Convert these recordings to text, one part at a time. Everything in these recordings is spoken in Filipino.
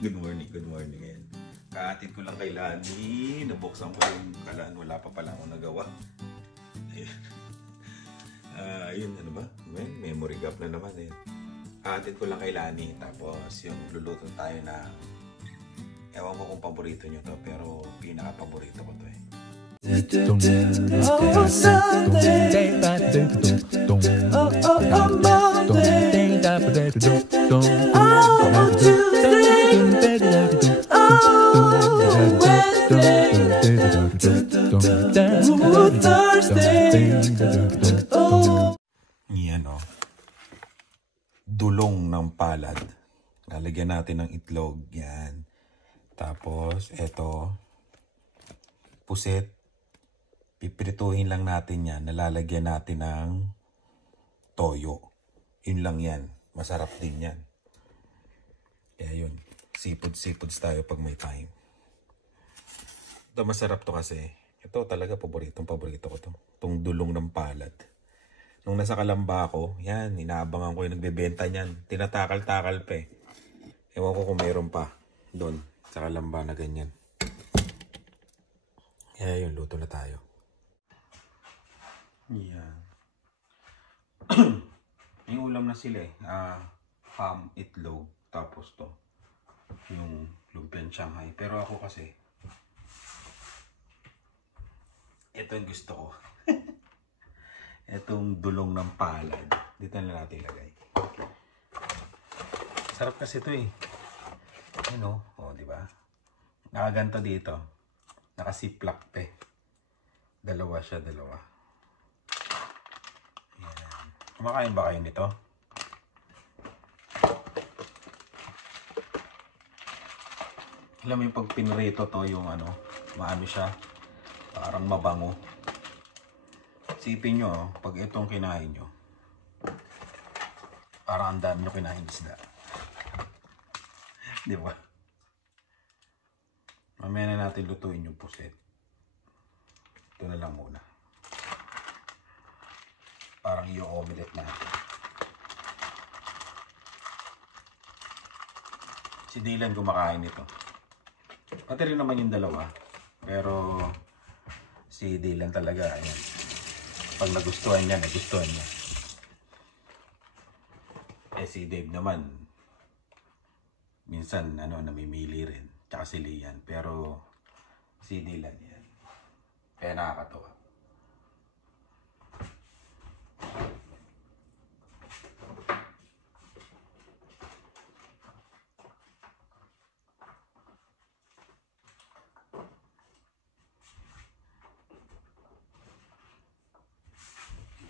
Good morning. Ayan. Kaatid ko lang kay Lani. Nabuksan ko yung kalaan. Wala pa pala akong nagawa. Ayan. Ayun, ano ba? Memory gap na naman. Ayan. Kaatid ko lang kay Lani. Tapos yung luluto tayo na ewan ko kung paborito nyo to. Pero pinaka-paborito ko to eh. Oh, Sunday. Oh, Monday. Oh, Tuesday. Oh, Wednesday. Oh, Thursday. Oh. Yan o. Dulong ng palad. Lalagyan natin ng itlog. Yan. Tapos, eto. Puset. Pipirituhin lang natin yan. Nalalagyan natin ng toyo. Yun lang yan. Masarap din yan. Kaya yun. Seafoods tayo pag may time. Ito masarap to kasi. Ito talaga paborito ko to. Itong dulong ng palad. Nung nasa Kalamba ako, yan, inaabangan ko yung nagbebenta niyan. Tinatakal-takal pa eh. Ewan ko kung meron pa doon sa Kalamba na ganyan. Kaya yun, luto na tayo. Yan. May ulam na sila eh. Ham, itlog, tapos to. Yung lumpiang Shanghai. Pero ako kasi, ito yung gusto ko. Itong dulong ng palad. Dito na natin ilagay. Sarap kasi ito eh. Ano? O, di ba? Nakaganto dito. Nakasiplak pa eh. Dalawa siya. Ayan. Kumakain ba kayo nito? Alam mo yung pag pinrito to yung ano, maano siya. Parang mabango. Sipin nyo, pag itong kinain nyo, parang ang dami nyo kinain isda. Di ba? Mamaya na natin lutuin yung puset. Ito na lang muna. Parang i-omelette natin. Si Dylan kumakain ito. Pati rin naman yung dalawa. Pero si Dylan talaga, ayan. Pag nagustuhan niya. Eh si Dave naman, minsan namimili rin. Tsaka si Lian. Pero si Dylan yan. Kaya nakakatawa.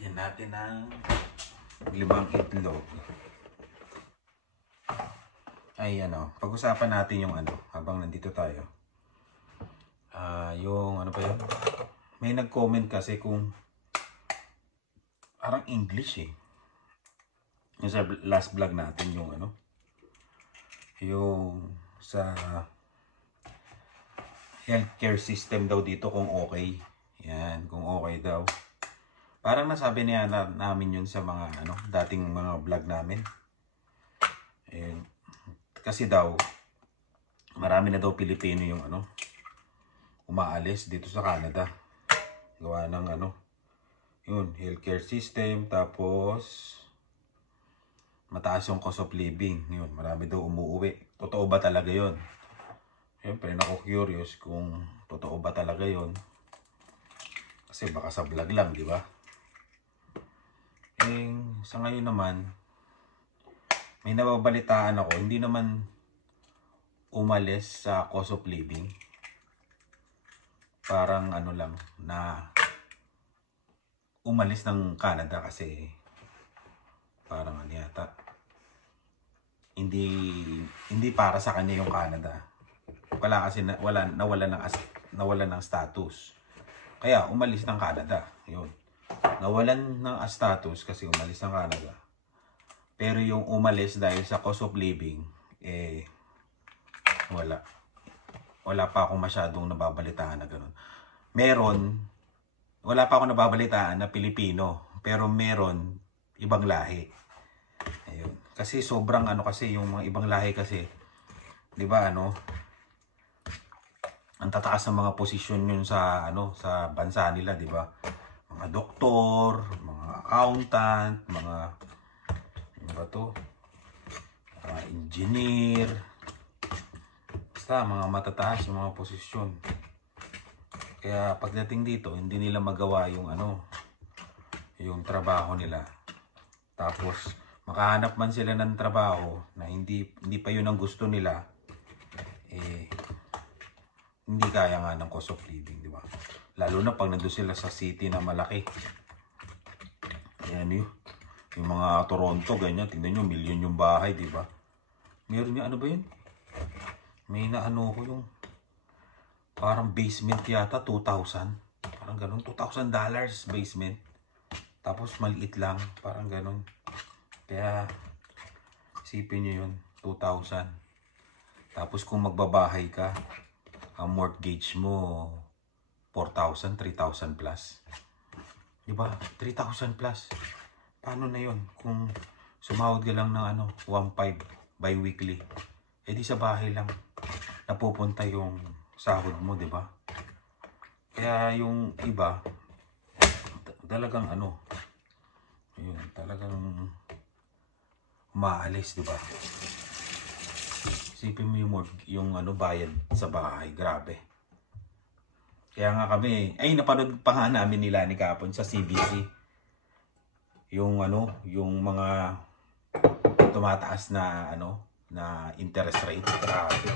Yan natin ang 5 itlog. Ay pag-usapan natin yung habang nandito tayo. Yung ano pa yun? May nag-comment kasi kung parang English eh. Yung sa last vlog natin yung yung sa healthcare system daw dito kung okay. Yan, kung okay daw. Parang nasabi niya namin yun sa mga dating mga vlog namin. Kasi daw marami na daw Pilipino yung umaalis dito sa Canada. Gawa ng yun, healthcare system, tapos mataas yung cost of living. Yun, marami daw umuuwi. Totoo ba talaga yun? Siyempre, nako-curious kung totoo ba talaga yun. Kasi baka sa vlog lang, di ba? Sa ngayon naman, may nababalitaan ako, hindi naman umalis sa cost of living. Parang lang, na umalis ng Canada kasi parang yata, hindi para sa kanya yung Canada. Wala kasi nawalan ng status. Kaya umalis ng Canada, yun. Nawalan ng status kasi umalis ng Canada. Pero yung umalis dahil sa cost of living, wala pa akong masyadong nababalitaan na gano'n. Wala pa akong nababalitaan na Pilipino, pero meron ibang lahi. Ayun. Kasi sobrang kasi yung mga ibang lahi kasi 'di ba ano, ang tataas ng mga posisyon yun sa ano, sa bansa nila, 'di ba? Mga doktor, mga accountant, mga ano ba to? Engineer. Basta mga matataas yung mga posisyon. Kaya pagdating dito, hindi nila magawa yung ano, yung trabaho nila. Tapos makahanap man sila ng trabaho na hindi pa yun ang gusto nila, eh hindi kaya nga ng cost of living, di ba? Lalo na pag nandun sila sa city na malaki. Ayan yun. Yung mga Toronto, ganyan. Tingnan nyo, milyon yung bahay, di ba? Meron yung ano ba yun? May naano ko yung parang basement yata, 2,000. Parang ganun, $2,000 basement. Tapos maliit lang, parang ganun. Kaya, isipin nyo yun, 2,000. Tapos kung magbabahay ka, ang mortgage mo 4,000, 3,000 plus. Diba? 3,000 plus. Paano na yun? Kung sumahod ka lang ng ano, 1,500 bi-weekly. Eh di sa bahay lang napupunta yung sahod mo, diba? Kaya yung iba, talagang ano, yun, talagang umaalis, diba? Isipin mo yung ano, bayad sa bahay, grabe. Kaya nga kami, ay napanood pa nga namin nila ni Kapon sa CBC. Yung ano, yung mga tumataas na ano, na interest rate, grabe.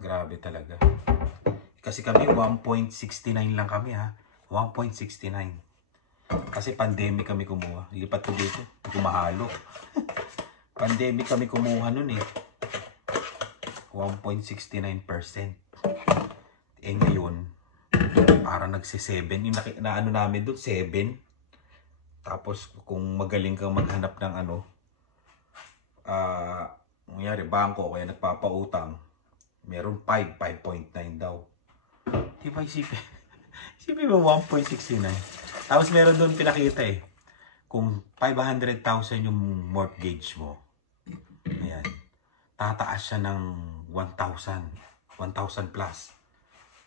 Grabe talaga. Kasi kami 1.69 lang kami ha. 1.69. Kasi pandemic kami kumuha. Lipat ko dito, kumahalo. Pandemic kami kumuha nun eh. 1.69%. Eh ngayon, parang nagsi-7. Yung na ano namin doon, 7. Tapos kung magaling kang maghanap ng ano, nangyari, bangko, kaya nagpapautang, meron 5.9 daw. Diba isipin mo 1.69. Tapos meron doon pinakita eh, kung 500,000 yung mortgage mo, ayan, tataas siya ng 1,000 plus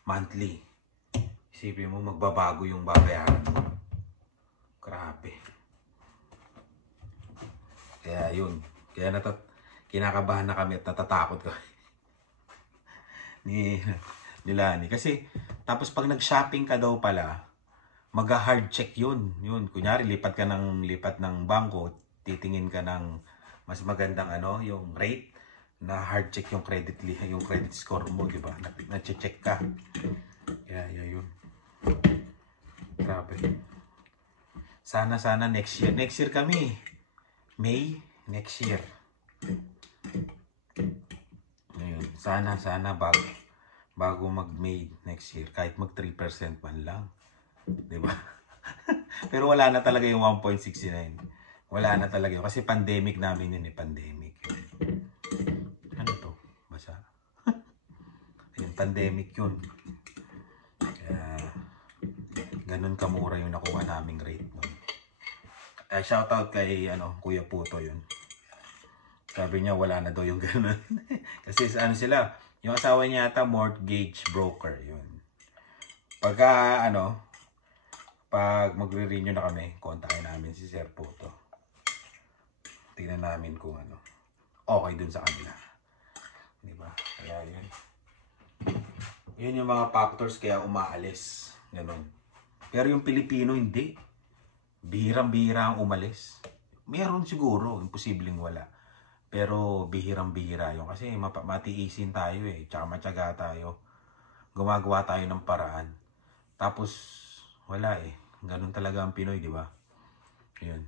monthly. Isipin mo, magbabago yung babayaran mo. Grabe. Kaya yun. Kaya kinakabahan na kami at natatakot kami. Nila. Kasi, tapos pag nag-shopping ka daw pala, mag-hard check yun. Kunyari, lipat ng bangko, titingin ka ng mas magandang ano, yung rate, na hard check yung credit score mo, di ba? Na-check ka. Kaya yun. Grabe. Sana next year. Next year kami. May next year. Ayun. Sana bago mag-May next year, kahit mag 3% man lang. 'Di ba? Pero wala na talaga yung 1.69. Wala na talaga yun. Kasi pandemic namin yun eh. Pandemic. Ano to? Basa? Yung pandemic yun. Kaya, ganun kamura yung nakuha naming rate. Shoutout kay Kuya Puto yun. Sabi niya wala na daw yung ganun. Kasi ano sila, yung asawa niya ata mortgage broker yun. Pagka pag magre-renew na kami, kontakin namin si Sir Puto. Tingnan namin kung okay dun sa kanila. Diba? Kaya yun. Yun yung mga factors kaya umaalis. Ganun. Pero yung Pilipino hindi. Bihirang-bihira ang umalis. Meron siguro, imposibleng wala. Pero bihirang-bihira yun. Kasi matiisin tayo eh. Tsaka matyaga tayo. Gumagawa tayo ng paraan. Tapos, wala eh. Ganun talaga ang Pinoy, di ba? Yun.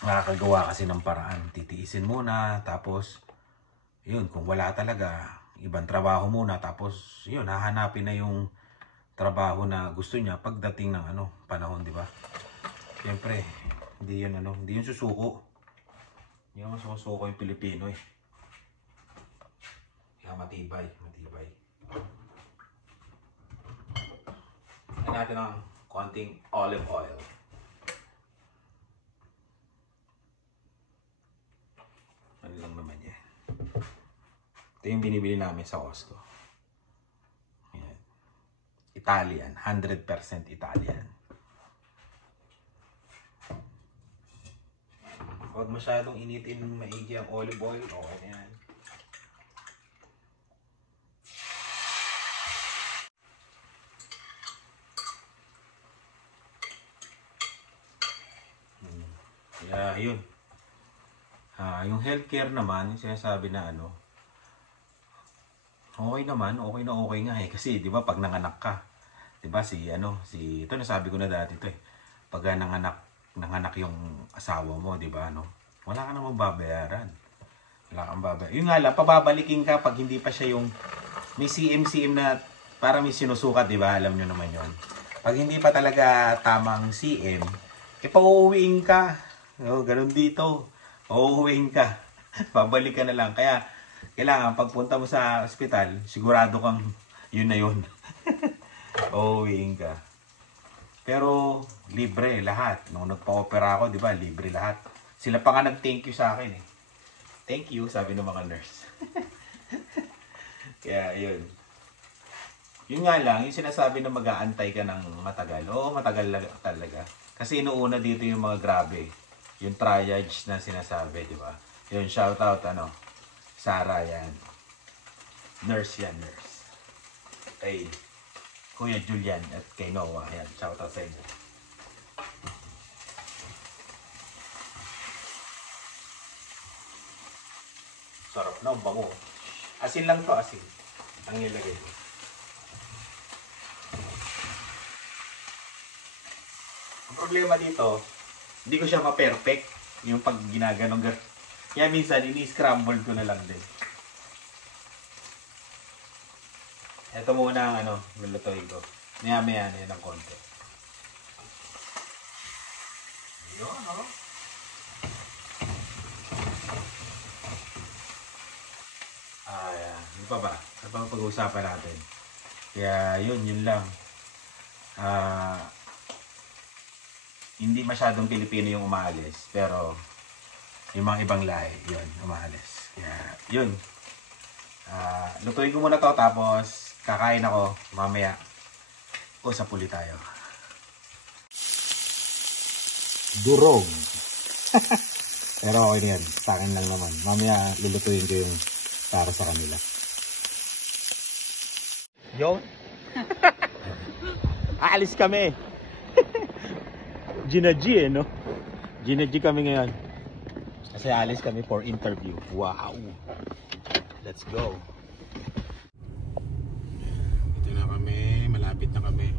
Nakakagawa kasi ng paraan. Titiisin muna. Tapos, yun. Kung wala talaga, ibang trabaho muna. Tapos, yun. Hahanapin na yung trabaho na gusto niya pagdating ng panahon, di ba? Siyempre, hindi yun susuko. Hindi naman susuko yung Pilipino eh. Kaya matibay. Lagyan natin ng konting olive oil. Ano lang naman yan. Ito yung binibili namin sa Costco. Ayan. Italian. 100% Italian. Huwag masyadong initin maigi ang olive oil. Okay na yan. Kaya yun. Yung healthcare naman, yung sinasabi na ano, okay naman, okay na okay nga eh. Kasi di ba pag nanganak ka, di ba ito nasabi ko na dati ito eh. Pag nanganak yung asawa mo, di ba wala ka namang babayaran. Wala kang babayaran. Yun nga lang, pababalikin ka pag hindi pa siya yung may CM na parang may sinusukat, di ba? Alam nyo naman yun. Pag hindi pa talaga tamang CM, pauuwiin ka. Ganun dito. Uuwiin ka. Pabalik ka na lang. Kaya, kailangan pagpunta mo sa ospital, sigurado kang yun na yun. Uuwiin ka. Pero, libre lahat. Nung nagpa-opera ako, di ba, libre lahat. Sila pa nga nag-thank you sa akin eh. Thank you, sabi ng mga nurse. Kaya, yun. Yun nga lang, yung sinasabi na mag-aantay ka ng matagal. Oo, matagal talaga. Kasi inuuna dito yung mga grabe. Yung triage na sinasabi, di ba? Yun, shoutout, Sarah, yan. Nurse yan, nurse. Kay Kuya Julian at kay Noah, yan. Shoutout sa inyo. Sarap na, bango. Asin lang to, asin. Ang nilagay ko. Ang problema dito, hindi ko siya ma-perfect yung pag ginaganong. Kaya minsan, ini-scramble ko na lang din. Ito muna ang lulutuin ko. Maya-maya na yun ng konti. Yun, Ano pa ba? Ano pa pag-uusapan natin? Kaya yun lang. Hindi masyadong Pilipino yung umaalis, pero yung mga ibang lahi, yun, umaalis. Kaya, yun. Lutuin ko muna to, tapos kakain ako, mamaya, usap ulit tayo. Durog. Pero okay na yan, sa akin lang naman. Mamaya, lulutuin ko yung para sa kanila. Yo! Aalis kami! Gina G no? Gina G kami ngayon. Kasi alis kami for interview. Wow! Let's go! Ito na kami. Malapit na kami.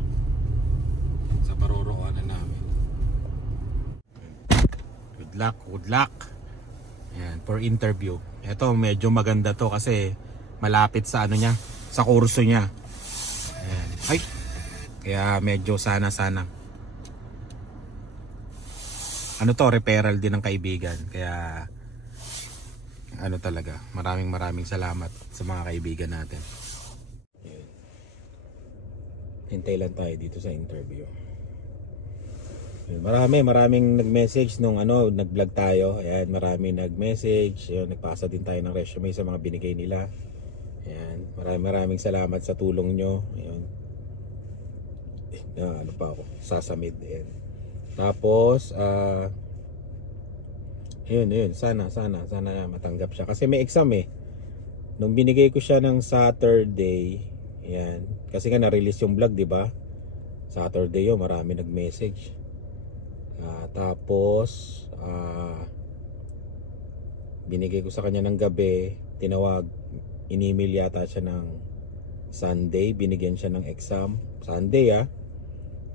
Sa paroroonan namin. Good luck, good luck! Ayan, for interview. Ito medyo maganda to kasi malapit sa niya, sa kurso niya. Ayan. Ay! Kaya medyo sana. Referral din ng kaibigan. Kaya talaga, maraming salamat sa mga kaibigan natin. Hintay lang tayo dito sa interview. Maraming nag-message nung nag-vlog tayo. Ayan, maraming nag-message. Ayan, nagpasa din tayo ng resume sa mga binigay nila. Ayan, maraming salamat sa tulong nyo. Ayan. Sasamid. Ayan. Tapos, yun, sana matanggap siya. Kasi may exam eh. Nung binigay ko siya ng Saturday, yan. Kasi nga na-release yung vlog, di ba? Saturday yun, marami nag-message. Tapos, binigay ko sa kanya ng gabi, tinawag, in-email yata siya ng Sunday, binigyan siya ng exam. Sunday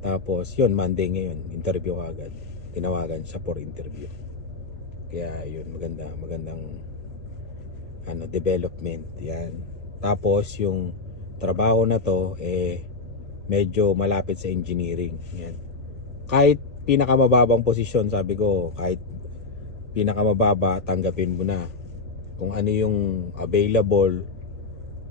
Tapos yun, Monday ngayon, interview agad. Tinawagan siya for interview. Kaya yun, magandang development. Yan. Tapos yung trabaho na to medyo malapit sa engineering. Yan. Kahit pinakamababang posisyon, sabi ko, kahit pinakamababa, tanggapin mo na. Kung ano yung available,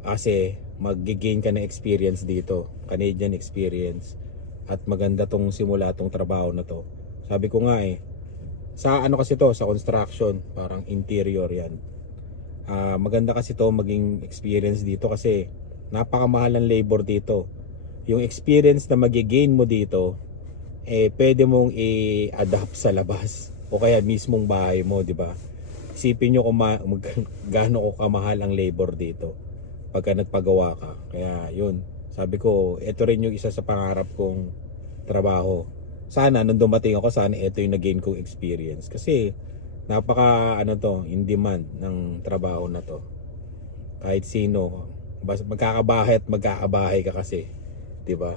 kasi mag-gain ka ng experience dito, Canadian experience. At maganda tong simula tong trabaho na to. Sabi ko nga sa kasi to, sa construction, parang interior yan. Maganda kasi to maging experience dito kasi napakamahal ng labor dito. Yung experience na magigain mo dito, pwede mong i-adapt sa labas o kaya mismong bahay mo, di ba? Isipin nyo kung gaano ko kamahal ang labor dito pagka nagpagawa ka. Kaya yun, sabi ko, ito rin yung isa sa pangarap kong trabaho. Sana nung dumating ako, sana ito yung nagain kong experience. Kasi napaka in demand ng trabaho na to. Kahit sino, basta magkakabahay at magkakabahay ka kasi, 'di ba?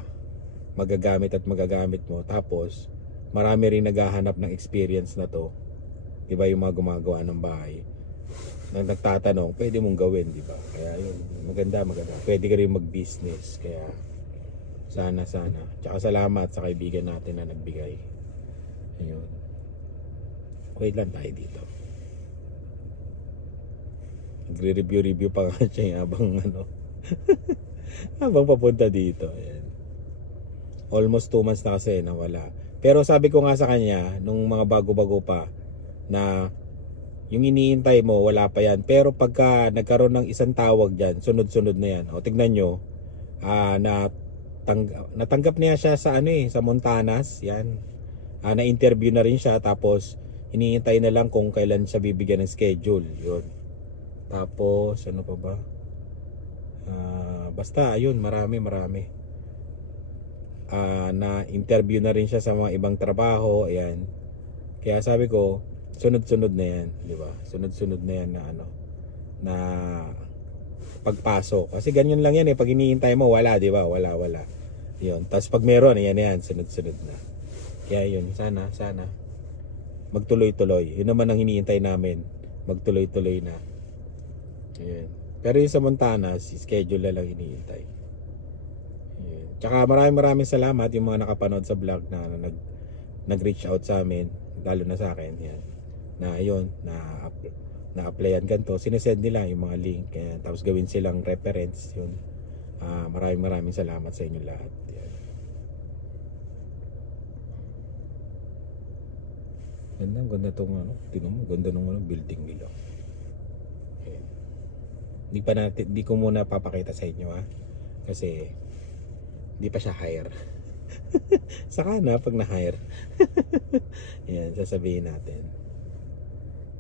Magagamit at magagamit mo. Tapos marami rin naghahanap ng experience na to. 'Di ba, yung mga gumagawa ng bahay. Nagtatanong, pwede mong gawin, 'di ba? Kaya yun, maganda. Pwede ka rin mag-business. Kaya sana. Tsaka salamat sa kaibigan natin na nagbigay. Ayun. Wait lang tayo dito. Nagre-review pa nga siya habang habang papunta dito. Ayan. Almost 2 months na kasi nawala. Pero sabi ko nga sa kanya nung mga bago-bago pa na yung iniintay mo wala pa yan. Pero pagka nagkaroon ng isang tawag dyan, sunod-sunod na yan. O tignan nyo, natanggap niya siya sa sa Montanas. Yan. Na-interview na rin siya, tapos hinihintay na lang kung kailan siya bibigyan ng schedule. Yun. Tapos ano pa ba? Basta ayun, marami. Na-interview na rin siya sa mga ibang trabaho. Ayan. Kaya sabi ko, sunod-sunod na yan, di ba? Sunod-sunod na yan na pagpasok. Kasi ganyan lang yan pag hinihintay mo, wala, di ba? Wala. Yun. Tapos pag meron, yan, sunod-sunod na. Kaya yun, sana magtuloy-tuloy. Yun naman ang hinihintay namin, magtuloy-tuloy na. Ayan. Pero yung sa Montana, si schedule na lang hinihintay. Ayan. Tsaka maraming salamat yung mga nakapanood sa vlog na nag-reach out sa amin, lalo na sa akin. Yan. Na ayun, na-applyan ganito. Sinesend nila yung mga link. Ayan. Tapos gawin silang reference. Yun. Maraming salamat sa inyo lahat. Yan. Ganda tong tingnan mo, ganda ng building nila. Di ko muna papakita sa inyo kasi di pa siya hire. Saka na pag na-hire. Yan, sasabihin natin.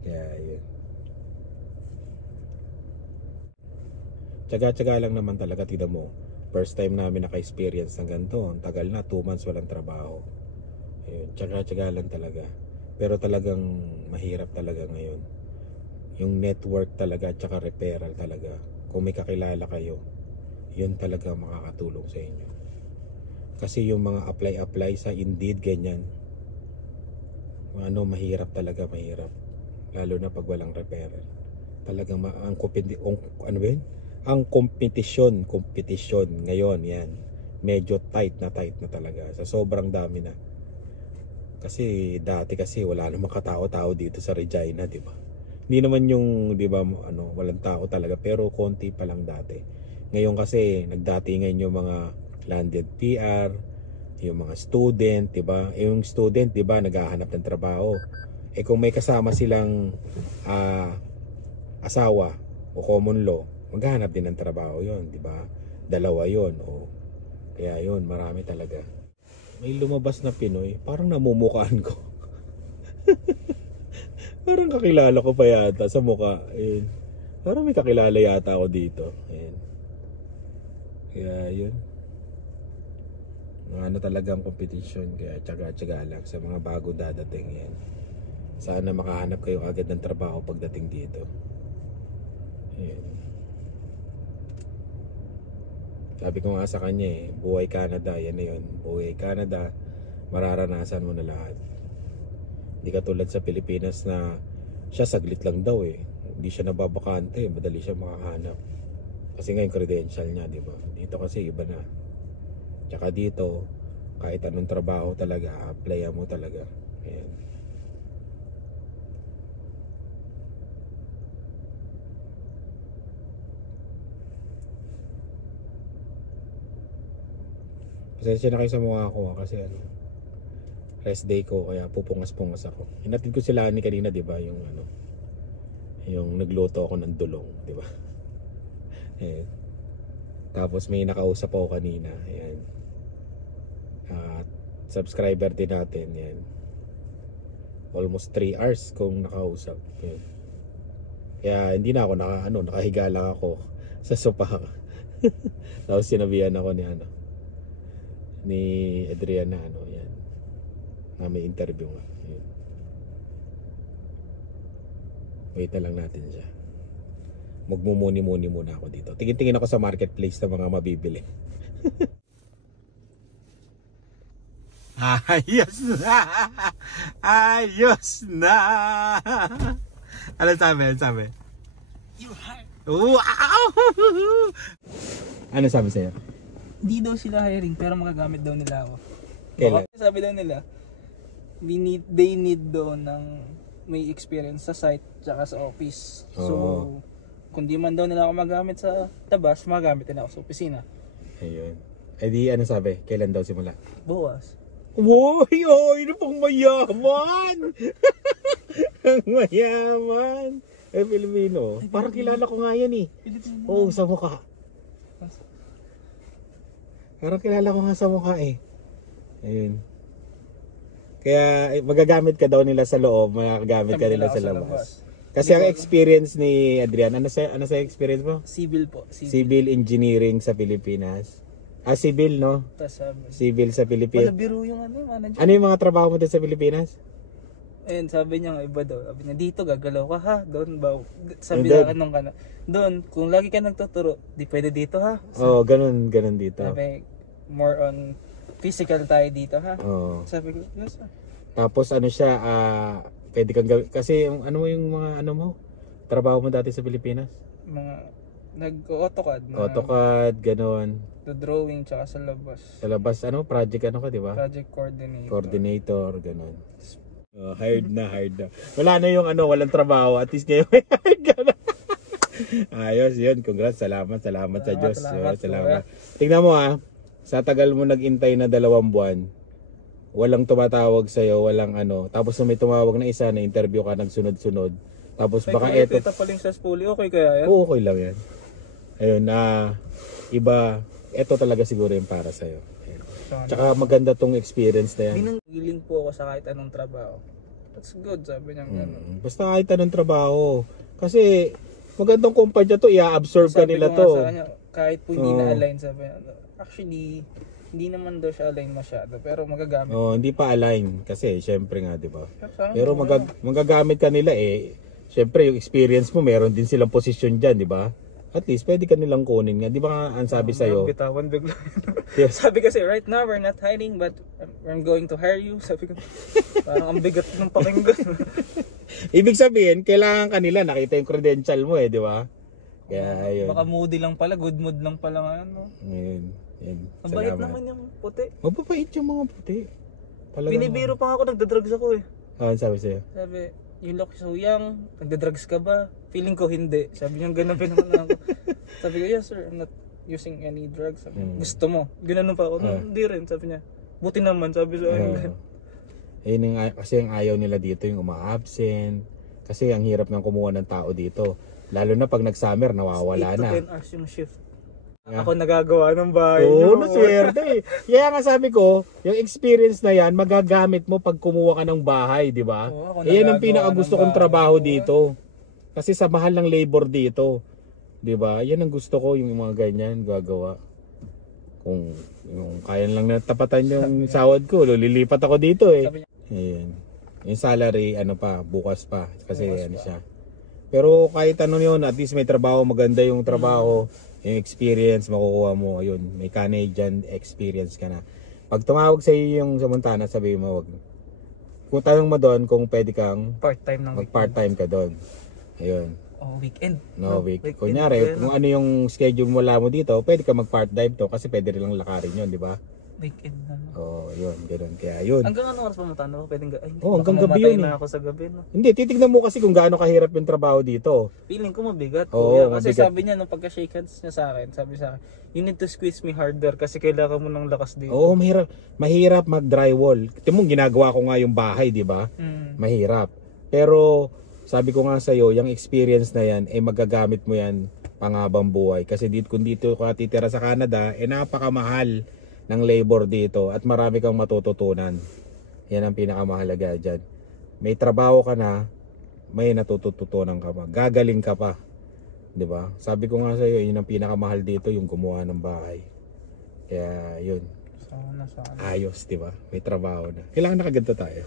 Kaya yun. Tsaga-tsaga lang naman talaga, tignan mo. First time namin naka-experience ng ganito. Ang tagal na, 2 months walang trabaho. Ayun, tsaga-tsaga lang talaga. Pero talagang mahirap talaga ngayon. Yung network talaga, tsaka referral talaga. Kung may kakilala kayo, yun talaga makakatulong sa inyo. Kasi yung mga apply sa Indeed, ganyan. Mahirap talaga, mahirap. Lalo na pag walang referral. Talagang ang competition ngayon, yan. Medyo tight na talaga. Sa sobrang dami na. Kasi dati wala namang katao-tao dito sa Regina, di ba? Hindi naman yung, di ba, walang tao talaga, pero konti pa lang dati. Ngayon kasi nagdatingan yung mga landed PR, yung mga student, di ba? Yung student, di ba, naghahanap ng trabaho. Kung may kasama silang asawa o common law, maghahanap din ng trabaho yon, di ba? 2 yon. Kaya yon, marami talaga. May lumabas na Pinoy, parang namumukaan ko. Parang kakilala ko pa yata sa mukha. Ayun. Parang may kakilala yata ako dito. Ayun. Kaya yun. Talagang competition. Kaya tsaga-tsaga lang sa mga bago dadating yan. Sana makahanap kayo agad ng trabaho pagdating dito. Ayun. Sabi ko nga sa kanya buhay Canada, yan na yun. Buhay Canada, mararanasan mo na lahat. Hindi katulad sa Pilipinas na siya saglit lang daw Hindi siya nababakante, madali siya makahanap. Kasi nga yung credential niya, di ba? Dito kasi iba na. Tsaka dito, kahit anong trabaho talaga, applyan mo talaga. Ayan. Pasensya na kayo sa mukha ko kasi rest day ko, kaya pupungas-pungas ako. Hinatid ko sila ni kanina, di ba, yung Yung nagluto ako ng dulong, di ba? Ayan. Tapos may nakausap ako kanina. Ayan. At subscriber din natin. Ayan. Almost 3 hours kung nakausap. Ayan. Kaya hindi na ako nakahiga lang ako sa sopa. Tapos sinabihan ako ni Adriana yan. Na may interview nga. Ayan. Wait na lang natin siya. Magmumuni-muni muna ako dito. Tingin-tingin ako sa marketplace ng mga mabibili. Ayos na! Ayos na! Ano sabi? Wow! Ano sabi sa'yo? Di daw sila hiring pero magagamit daw nila ako. Kailan? Baka sabi daw nila, they need daw ng may experience sa site tsaka sa office. So, kung di man daw nila ako magamit sa tabas, magamit nila ako sa opisina. Ayun. Eh di ano sabi? Kailan daw simula? Bukas. Woy! Oy! Ano pang mayaman! Ang mayaman! Eh, Pilipino. Parang kilala ko nga yan eh. Pilipino. Oo, sa mukha. Parang kilala ko nga sa mukha eh. Ayun. Kaya magagamit ka daw nila sa loob, magagamit ka nila sa labas. Kasi ang experience ni Adrian, ano sa experience mo? Civil po. Civil engineering sa Pilipinas. Civil, no? Tas sabi, Civil sa wala Pilipinas. biro yung manager. Ano yung mga trabaho mo doon sa Pilipinas? Ayun, sabi niya nga iba daw. Sabi niya, dito gagalaw ka ha. Doon ba? Sabi Doon. niya, anong ka na? Doon, kung lagi ka nagtuturo, di pwede dito ha. Oo, ganun dito. Sabi, more on physical tayo dito ha. Oo. Sabi ko, yes sir. Tapos ano siya, pwede kang gawin. Kasi ano mo yung mga trabaho mo dati sa Pilipinas? Mga nag-AutoCAD. AutoCAD, ganun. Drawing tsaka sa labas. Sa labas, project ka, di ba? Project coordinator. Coordinator, ganun. Hired na. Wala na yung walang trabaho. At least ngayon may hired ka na. Ayos, yun. Congrats. Salamat sa Diyos. Salamat. Tingnan mo sa tagal mo nag-intay na 2 buwan, walang tumatawag sa'yo, walang tapos may tumawag na isa na interview ka nagsunod-sunod. Tapos baka eto. Ito paling sa Spoolie, okay kaya yan? Oo, okay lang yan. Ayun, iba, eto talaga siguro yung para sa'yo. Tsaka maganda tong experience na yan. Willing po ako sa kahit anong trabaho. That's good, sabi niya. Basta kahit anong trabaho. Kasi magandang kumpanya to, i-absorb ka nila ko to. Sa kanya, kahit po hindi na-align, sabi niya. Actually, hindi naman daw siya align masyado, pero magagamit. Hindi pa align kasi syempre nga, 'di ba? Sana Pero magagamit ka nila syempre yung experience mo, meron din silang posisyon diyan, 'di ba? At least pwede ka nilang kunin nga. 'Di ba ang sabi sa iyo? Bitawan bigla. Yes. Sabi kasi right now we're not hiring but I'm going to hire you. Sabi ko, parang ang bigat ng pakinggan. Ibig sabihin, kailangan kanila nakita yung credential mo 'di ba? Kaya ayun. Baka moody lang pala, good mood lang pala ngayon. Ayun. Mabait naman yung puti. Mababait yung mga puti. Talaga. Binibiro pa nga ako, nagdadrugs ako eh. Ano sabi sa'yo? Sabi, you look so young, nagdadrugs ka ba? Feeling ko hindi. Sabi niya, ganun pinangalan ako. Sabi ko, yes sir, I'm not using any drugs. Sabi niya, gusto mo? Ganun pa ako. Hindi rin, sabi niya. Buti naman, sabi sa akin. Kasi ang ayaw nila dito yung uma-absent. Kasi ang hirap ng kumuha ng tao dito. Lalo na pag nag-summer, nawawala 8 to na. 10 hours yung shift. Ako nagagawa ng bahay. Oo, naswerte eh. Kaya nga sabi ko, yung experience na yan, magagamit mo pag kumuha ka ng bahay, di ba? Oo, Yan ang nagagawa pinakagusto ng kong bahay. trabaho dito. Kasi sa mahal ng labor dito, di ba? Yan ang gusto ko, yung mga ganyan gagawa. Kung yung kaya lang natapatan yung sahod ko, lilipat ako dito eh. Sabi niya, Ayan. Yung salary, bukas pa. Kasi siya. Pero kahit yun, at least may trabaho, maganda yung trabaho. Yung experience makukuha mo, ayun, may Canadian experience ka na. Pag tumawag sa iyo yung sa Montana, sabihin mo wag. Kung tanong mo doon kung pwede kang part-time ng mag-part-time ka doon. Ayun. weekend. No, week. Kunyari, kung ano yung schedule mo mo dito, pwede ka mag-part-time to kasi pwede rin lang lakarin yun, di ba? Weekend na. Yun, ganoon. Kaya yun. Hanggang ano oras pumunta? Pwedeng hanggang gabi yun na ako sa gabi. No? Hindi, titignan mo kasi kung gaano kahirap yung trabaho dito. Feeling ko mabigat. Oo, Kasi mabigat. sabi niya, nung pagka-shake hands niya sa akin, sabi sa akin, you need to squeeze me harder kasi kailangan mo ng lakas dito. Oo, mahirap mag-drywall. Tingnan mo, ginagawa ko nga yung bahay, di ba? Mahirap. Pero sabi ko nga sa'yo, yung experience na yan, magagamit mo yan panghabang buhay. Kasi kung dito ka titira sa Canada, napakamahal ng labor dito at marami kang matututunan. Yan ang pinakamahalaga dyan. May trabaho ka na, may natututunan ka pa. Gagaling ka pa. 'Di ba? Sabi ko nga sa iyo, yun ang pinakamahal dito, yung gumawa ng bahay. Kaya yun. Sana. Ayos, 'di ba? May trabaho na. Kailangan nakaganto tayo.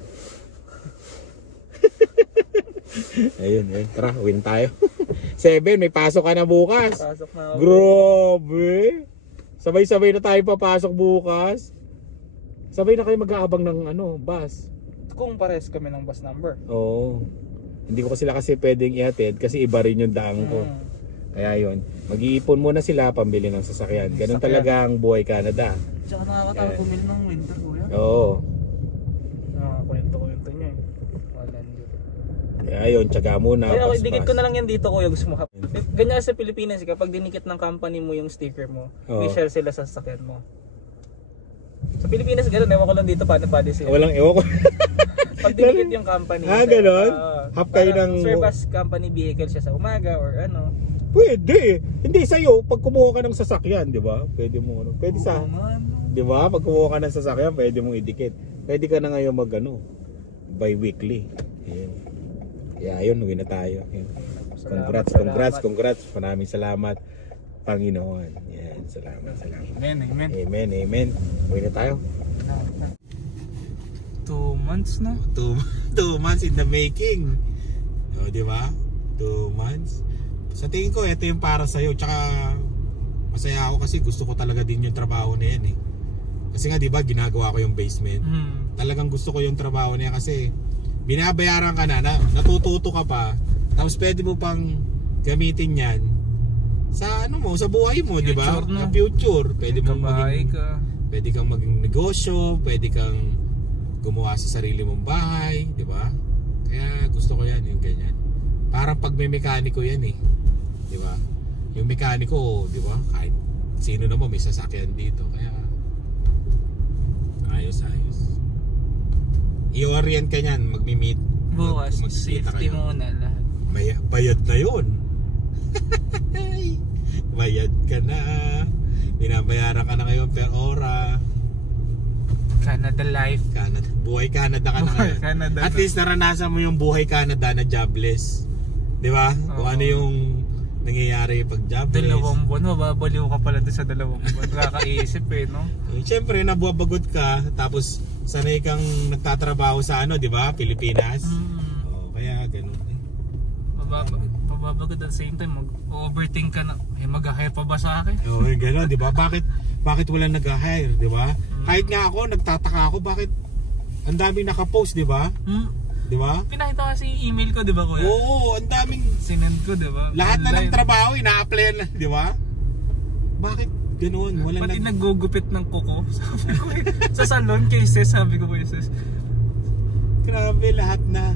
Ayun. Tara, win tayo. 7, may pasok ka na bukas. Pasok na ako. Grabe. Sabay-sabay na tayo papasok bukas. Sabay na kayo mag-aabang ng bus. Kung pares kami ng bus number. Oo. Hindi ko sila kasi pwedeng ihatid kasi iba rin yung daan ko. Kaya yun, mag-iipon muna sila pambili ng sasakyan. Ganun talaga ang buhay Canada. Tsaka nakakatawa bumili ng winter, kuya. Oo. Kwento-kwento niya eh. Walan yun. Kaya yun, tsaga muna. Kaya ako, paspas. dikit ko na lang yan dito, kuya. Gusto mo ka. Ganyan sa Pilipinas, kapag dinikit ng company mo yung sticker mo, may share sila sa sasakyan mo. Sa Pilipinas, gano'n. Ewan ko lang dito paano siya. Walang ewan ko. Pag dinikit yung company. Gano'n? Half kayo ng... Service company vehicle siya sa umaga or ano. Pwede. Hindi sa'yo, pag kumuha ka ng sasakyan, di ba? Pwede mo Pwede sa... Di ba? Pag kumuha ka ng sasakyan, pwede mong idikit. Pwede ka na ngayon bi-weekly. Ayan. Kaya ayun, uwi na tayo. Ayan. Congrats. Maraming salamat, Panginoon. Yan, salamat. Amen. Uwi na tayo. 2 months na. 2 months in the making. O, di ba? 2 months. Sa tingin ko, ito yung para sa'yo. Tsaka, masaya ako kasi gusto ko talaga din yung trabaho na yan eh. Kasi nga, di ba, ginagawa ko yung basement. Talagang gusto ko yung trabaho na yan kasi binabayaran ka na, natututo ka pa. Tapos pwede mo pang gamitin yan sa sa buhay mo, di ba? Sa future. Pwede mo pwede kang maging negosyo, pwede kang gumawa sa sarili mong bahay, di ba? Kaya gusto ko yan, yung ganyan. Parang pag may mekaniko yan eh. Di ba? Yung mekaniko, di ba? Kahit sino naman may sasakyan dito. Kaya ayos. I-orient ka niyan, magmi-meet. Bukas, safety muna lahat. Bayad na yun. Bayad ka na. Binabayaran ka na ngayon per ora. Canada life. Buhay Canada ka na ngayon. Canada At least naranasan mo yung buhay Canada na jobless. Di ba? Kung ano yung nangyayari pag jobless. 2 buwan, mababaliw ka pala doon sa 2 buwan. Nakakaisip eh, no? Siyempre, nabuwabagot ka. Tapos, sanay kang nagtatrabaho sa di ba? Pilipinas. Kaya ganun. Mababagot at the same time, mag-overthink ka na, mag-hire pa ba sa akin? Oo, gano'n, di ba? Bakit wala nag-hire, di ba? Kahit nga ako, nagtataka ako, bakit ang daming nakapost, di ba? Di ba? Pinakita kasi yung email ko, di ba, kuya? Oo, ang daming sinend ko, di ba? lahat na ng trabaho, ina-applyan na, di ba? Bakit gano'n? Pati naggugupit ng kuko. Sabi ko, sa salon, cases, sabi ko, sis. Grabe, lahat na.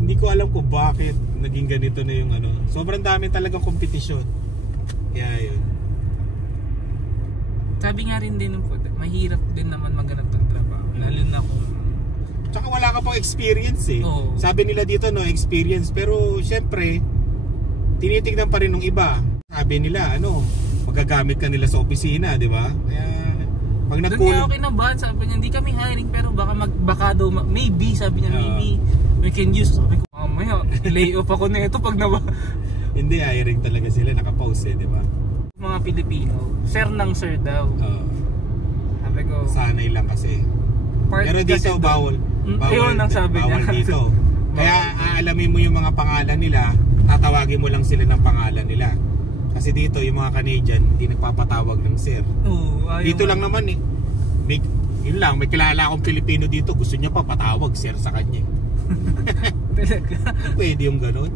Hindi ko alam kung bakit naging ganito na yung sobrang dami talagang kompetisyon. Kaya yun. Sabi nga rin din po, mahirap din naman maghanap ng trabaho. Lalo na kung... Tsaka wala ka pang experience eh. Oo. Sabi nila dito no experience. Pero syempre, tinitignan pa rin ng iba. Sabi nila magagamit ka nila sa opisina, di ba? Kaya pag doon nga ako kinabahan, sabi niya, hindi kami hiring pero baka daw, maybe, sabi niya, maybe we can use. Sabi ko, mamaya, lay off ako na ito pag Hindi, hiring talaga sila, nakapost di ba? Mga Pilipino, sir ng sir daw. Sabi ko, sanay lang kasi. Pero dito, bawal. Yun ang sabi niya. Bawal dito. Kaya aalamin mo yung mga pangalan nila, tatawagin mo lang sila ng pangalan nila. Kasi dito, yung mga Canadian, hindi nagpapatawag ng sir. Dito lang naman eh. Yun lang, may kilala akong Pilipino dito, gusto niya pa patawag sir sa kanya. Pwede yung ganun.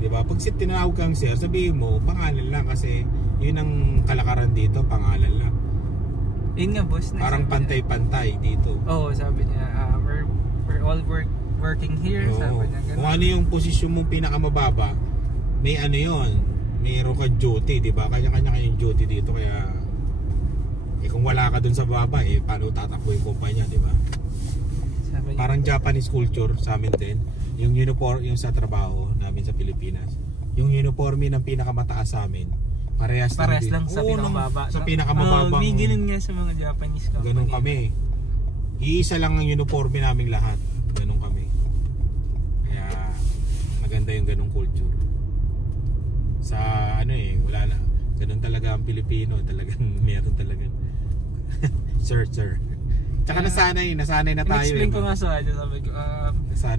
Diba? Pag tinawag kang sir, sabihin mo, pangalan lang kasi yun ang kalakaran dito, pangalan lang. Yun nga boss. Parang pantay-pantay dito. Sabi niya, we're all working here, sabi niya. Kung ano yung posisyon mong pinakamababa, may yun, mayroon ka duty, di ba? Kanya-kanya kayong duty dito, kaya kung wala ka dun sa baba, paano tatakbo yung kumpanya, di ba? Sabi Sabi niya. Parang Japanese culture sa amin din. Yung uniform, yung sa trabaho namin sa Pilipinas. Yung uniforme ng pinakamataas sa amin. Parehas lang sa pinakamababa. Sa pinakamababang. May ganun nga sa mga Japanese company. Ganun kami. Iisa lang ang uniforme naming lahat. Ganun kami. Kaya maganda yung ganung culture. Sa ano wala na. Ganun talaga ang Pilipino. Talagang meron talagang sir. Tsaka nasanay na tayo. Explain ko nga sa kanya, sabi ko,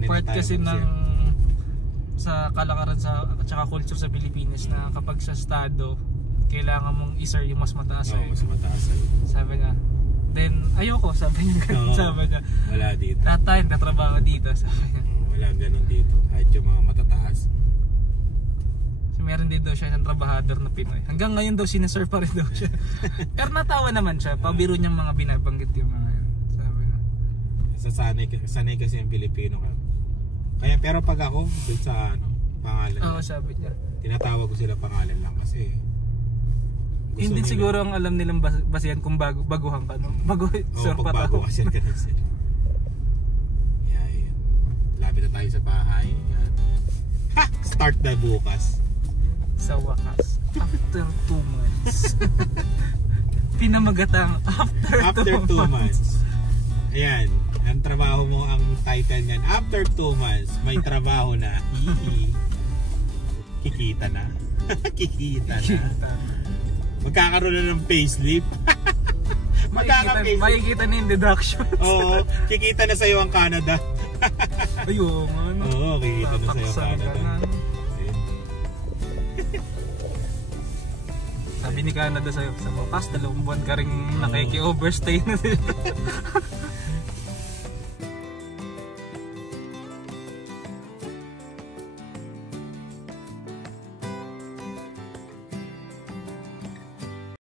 part kasi ng sa kalakaran at saka culture sa Pilipinas na kapag sa estado, kailangan mong i-sir yung mas mataas sa'yo. Mas mataas sa'yo. Sabi niya. Then, ayoko, sabi niya ganun. Sabi niya. Wala dito. Lahat tayo natrabaho dito, sabi niya. Wala ganun dito. Kahit yung mga matataas. So, meron din daw siya ng trabahador na Pinoy. Hanggang ngayon daw sinasir pa rin daw siya. Pero natawa naman siya. Pabiro niyang mga binabanggit yung mga yun. Sabi niya. Sanay kasi yung Pilipino ka. Kaya pero pag ako dun sa pangalan. Oo, sabi niya. Tinatawag ko sila pangalan lang kasi hindi siguro ang alam nilang basihan kung baguhan ka, no? Sir pag bago kasi ka na sila. Yan. Lapit na tayo sa bahay. Yan. Ha! Start na bukas. Sa wakas, after 2 months. Pinamagatang after 2 months. Ayan. Ang trabaho mo, ang title niyan, after 2 months, may trabaho na. Kikita na. Kikita na. Magkakaroon na ng payslip. Makikita na yung deduction. Oo, kikita na sa'yo ang Canada. Ayun, ano? Oo, kikita na sa'yo ang Canada. Sabi ni Canada sa'yo, sa wakas, 2 buwan ka rin nakiki-overstay na dito.